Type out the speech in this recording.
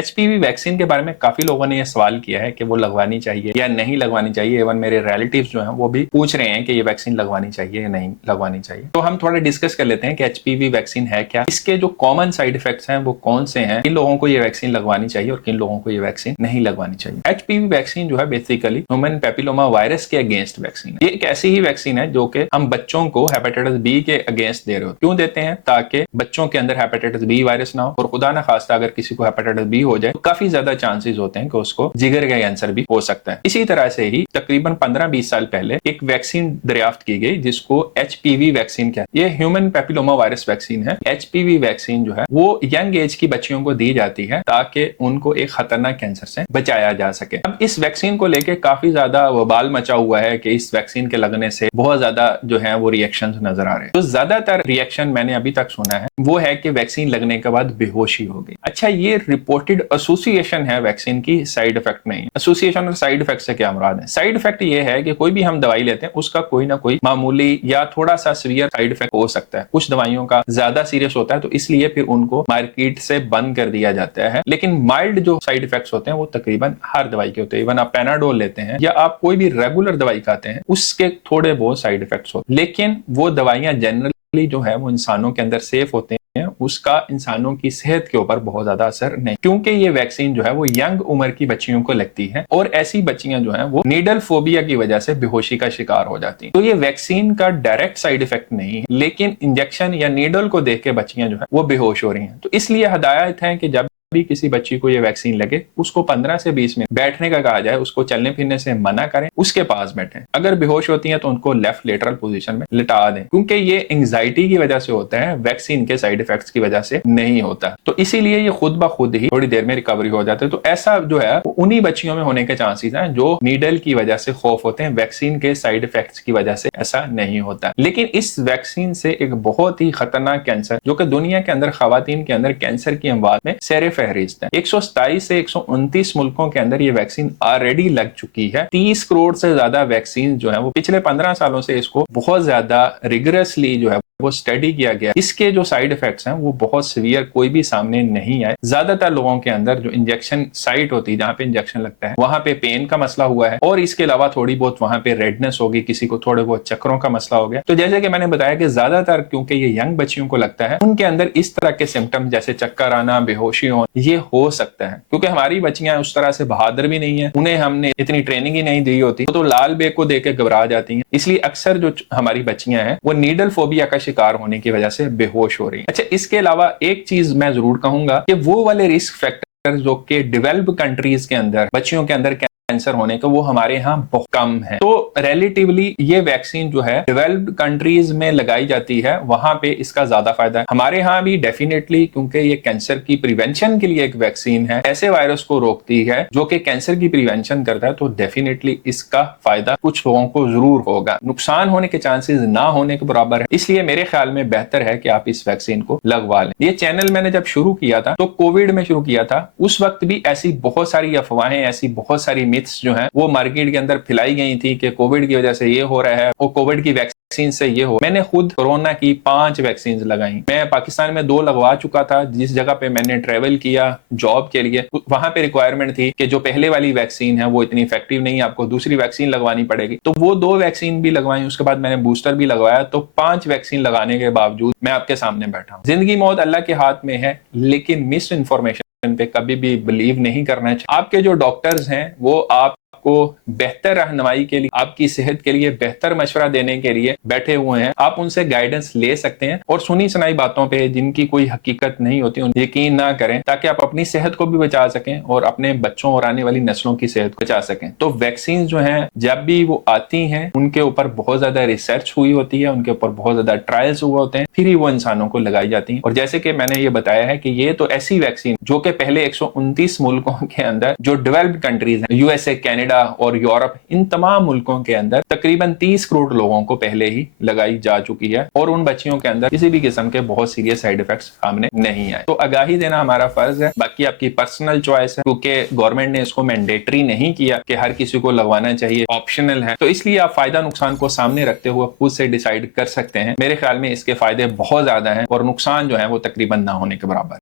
HPV vaccine के बारे में काफी लोगों ने ये सवाल किया है कि वो लगवानी चाहिए या नहीं लगवानी चाहिए। इवन मेरे रिलेटिव्स जो हैं वो भी पूछ रहे हैं कि ये वैक्सीन लगवानी चाहिए या नहीं लगवानी चाहिए। तो हम थोड़ा डिस्कस कर लेते हैं कि HPV वैक्सीन है क्या, इसके जो कॉमन साइड इफेक्ट्स हैं वो कौन से हैं, किन लोगों को ये वैक्सीन लगवानी चाहिए और किन लोगों को ये वैक्सीन नहीं लगवानी चाहिए। HPV वैक्सीन जो है बेसिकली ह्यूमन पेपिलोमा वायरस के अगेंस्ट वैक्सीन है। ये एक ऐसी ही वैक्सीन है जो कि हम बच्चों को हेपेटाइटिस बी के अगेंस्ट दे रहे हो। क्यों देते हैं? ताकि बच्चों के अंदर हेपेटाइटिस बी वायरस ना हो, और खुदा ना खास्ता अगर किसी को हेपेटाइटिस बी हो जाए तो काफी ज्यादा चांसेस होते हैं कि उसको जिगर का कैंसर भी हो सकता है। इसी तरह से ही तकरीबन 15-20 साल पहले एक वैक्सीन दरियाफ्त की गई जिसको HPV वैक्सीन कहते हैं। ये ह्यूमन पेपिलोमा वायरस वैक्सीन है। HPV वैक्सीन जो है वो यंग एज की बच्चियों को दी जाती है ताकि उनको एक खतरनाक कैंसर से बचाया जा सके। अब इस वैक्सीन को लेके काफी ज्यादा वबाल मचा हुआ है कि इस वैक्सीन के लगने से बहुत ज्यादा जो है वो रिएक्शंस नजर आ रहे हैं। तो ज्यादातर रिएक्शन मैंने अभी तक सुना है वो है कि वैक्सीन लगने के बाद बेहोशी हो गई। अच्छा, ये रिपोर्टेड एसोसिएशन है वैक्सीन की, साइड इफेक्ट नहीं। एसोसिएशन और साइड इफेक्ट से क्या मुराद है? साइड इफेक्ट ये है कि कोई भी हम दवाई लेते हैं उसका कोई ना कोई मामूली या थोड़ा सा सीवियर साइड इफेक्ट हो सकता है। कुछ दवाइयों का ज्यादा सीरियस होता है तो इसलिए फिर उनको मार्केट से बंद कर दिया जाता है। लेकिन माइल्ड जो साइड इफेक्ट्स होते हैं वो तकरीबन हर दवाई के होते हैं। इवन आप पेनाडोल लेते हैं या आप कोई भी रेगुलर दवाई खाते हैं उसके थोड़े बहुत साइड इफेक्ट्स होते हैं, लेकिन वो दवाइयां जनरली जो है वो इंसानों के अंदर सेफ होते हैं, उसका इंसानों की सेहत के ऊपर बहुत ज्यादा असर नहीं, क्योंकि ये वैक्सीन जो है वो यंग उम्र की बच्चियों को लगती है और ऐसी बच्चियां जो है वो नीडल फोबिया की वजह से बेहोशी का शिकार हो जाती हैं। तो ये वैक्सीन का डायरेक्ट साइड इफेक्ट नहीं है, लेकिन इंजेक्शन या नीडल को देख के बच्चियां जो है वो बेहोश हो रही हैं। तो इसलिए हदायत है कि जब भी किसी बच्ची को ये वैक्सीन लगे उसको 15 से 20 मिनट बैठने का कहा जाए, उसको चलने फिरने से मना करें, उसके पास बैठें। अगर बेहोश होती हैं तो उनको लेफ्ट लेटरल पोजीशन में लिटा दें, क्योंकि ये एंजाइटी की वजह से होता है, वैक्सीन के साइड इफेक्ट्स की वजह से नहीं होता। तो इसीलिए ये खुद ब खुद ही थोड़ी देर में रिकवरी हो जाते हैं। तो ऐसा जो है उन्हीं बच्चियों में होने के चांसेस हैं जो नीडल की वजह से खौफ होते हैं, वैक्सीन के साइड इफेक्ट्स की वजह से ऐसा नहीं होता। लेकिन इस वैक्सीन से एक बहुत ही खतरनाक कैंसर जो कि दुनिया के अंदर खवातीन के अंदर कैंसर की अमवात में सर फहरिस्त है। 127 से 129 मुल्कों के अंदर ये वैक्सीन ऑलरेडी लग चुकी है। 30 करोड़ से ज्यादा वैक्सीन जो है वो पिछले 15 सालों से इसको बहुत ज्यादा रिगरसली जो है वो स्टडी किया गया। इसके जो साइड इफेक्ट्स हैं वो बहुत सीवियर कोई भी सामने नहीं आए। ज्यादातर लोगों के अंदर जो इंजेक्शन साइट होती है जहां पे इंजेक्शन लगता है वहां पे पेन का मसला हुआ है, और इसके अलावा थोड़ी बहुत वहां पे रेडनेस होगी, किसी को थोड़े बहुत चक्रों का मसला हो गया। तो जैसे कि मैंने बताया कि ज्यादातर क्योंकि ये यंग बच्चियों को लगता है उनके अंदर इस तरह के सिम्टम जैसे चक्कर आना, बेहोशी होना ये हो सकता है, क्योंकि हमारी बच्चियां उस तरह से बहादुर भी नहीं है, उन्हें हमने इतनी ट्रेनिंग ही नहीं दी होती, तो लाल बेग को देख के घबरा जाती हैं। इसलिए अक्सर जो हमारी बच्चियां हैं वो नीडल फोबिया का शिकार होने की वजह से बेहोश हो रही हैं। अच्छा, इसके अलावा एक चीज मैं जरूर कहूंगा कि वो वाले रिस्क फैक्टर जो कि डेवलप्ड कंट्रीज के अंदर बच्चियों के अंदर कैंसर होने का वो हमारे यहाँ बहुत कम है। तो रिलेटिवली ये वैक्सीन जो है डेवलप्ड कंट्रीज में लगाई जाती है, वहां पे इसका ज्यादा फायदा है। हमारे यहाँ भी डेफिनेटली, क्योंकि ये कैंसर की प्रिवेंशन के लिए एक वैक्सीन है, ऐसे वायरस को रोकती है जो कि कैंसर की प्रिवेंशन करता है, तो डेफिनेटली इसका फायदा कुछ लोगों को जरूर होगा, नुकसान होने के चांसेस ना होने के बराबर है। इसलिए मेरे ख्याल में बेहतर है कि आप इस वैक्सीन को लगवा लें। ये चैनल मैंने जब शुरू किया था तो कोविड में शुरू किया था, उस वक्त भी ऐसी बहुत सारी अफवाहें, ऐसी बहुत सारी जो है वो मार्केट के अंदर फैलाई गई थी कि कोविड की वजह से ये हो रहा है और कोविड की वैक्सीन से ये हो। मैंने खुद कोरोना की 5 वैक्सीन लगाई। मैं पाकिस्तान में 2 लगवा चुका था। जिस जगह पे मैंने ट्रेवल किया जॉब के लिए, वहां पे रिक्वायरमेंट थी कि जो पहले वाली वैक्सीन है वो इतनी इफेक्टिव नहीं है, आपको दूसरी वैक्सीन लगवानी पड़ेगी। तो वो 2 वैक्सीन भी लगवाई, उसके बाद मैंने बूस्टर भी लगवाया। तो 5 वैक्सीन लगाने के बावजूद मैं आपके सामने बैठा हूँ। जिंदगी मौत अल्लाह के हाथ में है, लेकिन मिस इन्फॉर्मेशन पे कभी भी बिलीव नहीं करना चाहिए। आपके जो डॉक्टर्स हैं वो आपको बेहतर रहनुमाई के लिए, आपकी सेहत के लिए बेहतर मशवरा देने के लिए बैठे हुए हैं। आप उनसे गाइडेंस ले सकते हैं और सुनी सुनाई बातों पे जिनकी कोई हकीकत नहीं होती उन यकीन ना करें, ताकि आप अपनी सेहत को भी बचा सकें और अपने बच्चों और आने वाली नस्लों की सेहत को बचा सकें। तो वैक्सीन जो हैं जब भी वो आती हैं उनके ऊपर बहुत ज्यादा रिसर्च हुई होती है, उनके ऊपर बहुत ज्यादा ट्रायल्स हुए होते हैं, फिर ही वो इंसानों को लगाई जाती हैं। और जैसे कि मैंने ये बताया है कि ये तो ऐसी वैक्सीन जो कि पहले 129 मुल्कों के अंदर जो डेवलप्ड कंट्रीज हैं, यूएसए, कनाडा और यूरोप, इन तमाम मुल्कों के अंदर तकरीबन 30 करोड़ लोगों को पहले ही लगाई जा चुकी है, और उन बच्चियों के अंदर किसी भी किस्म के बहुत सीरियस साइड इफेक्ट्स सामने नहीं आए। तो आगाही देना हमारा फर्ज है, बाकी आपकी पर्सनल चॉइस है, क्योंकि गवर्नमेंट ने इसको मैंडेटरी नहीं किया कि हर किसी को लगवाना चाहिए, ऑप्शनल है। तो इसलिए आप फायदा नुकसान को सामने रखते हुए खुद से डिसाइड कर सकते हैं। मेरे ख्याल में इसके फायदे बहुत ज्यादा हैं और नुकसान जो है वो तकरीबन ना होने के बराबर।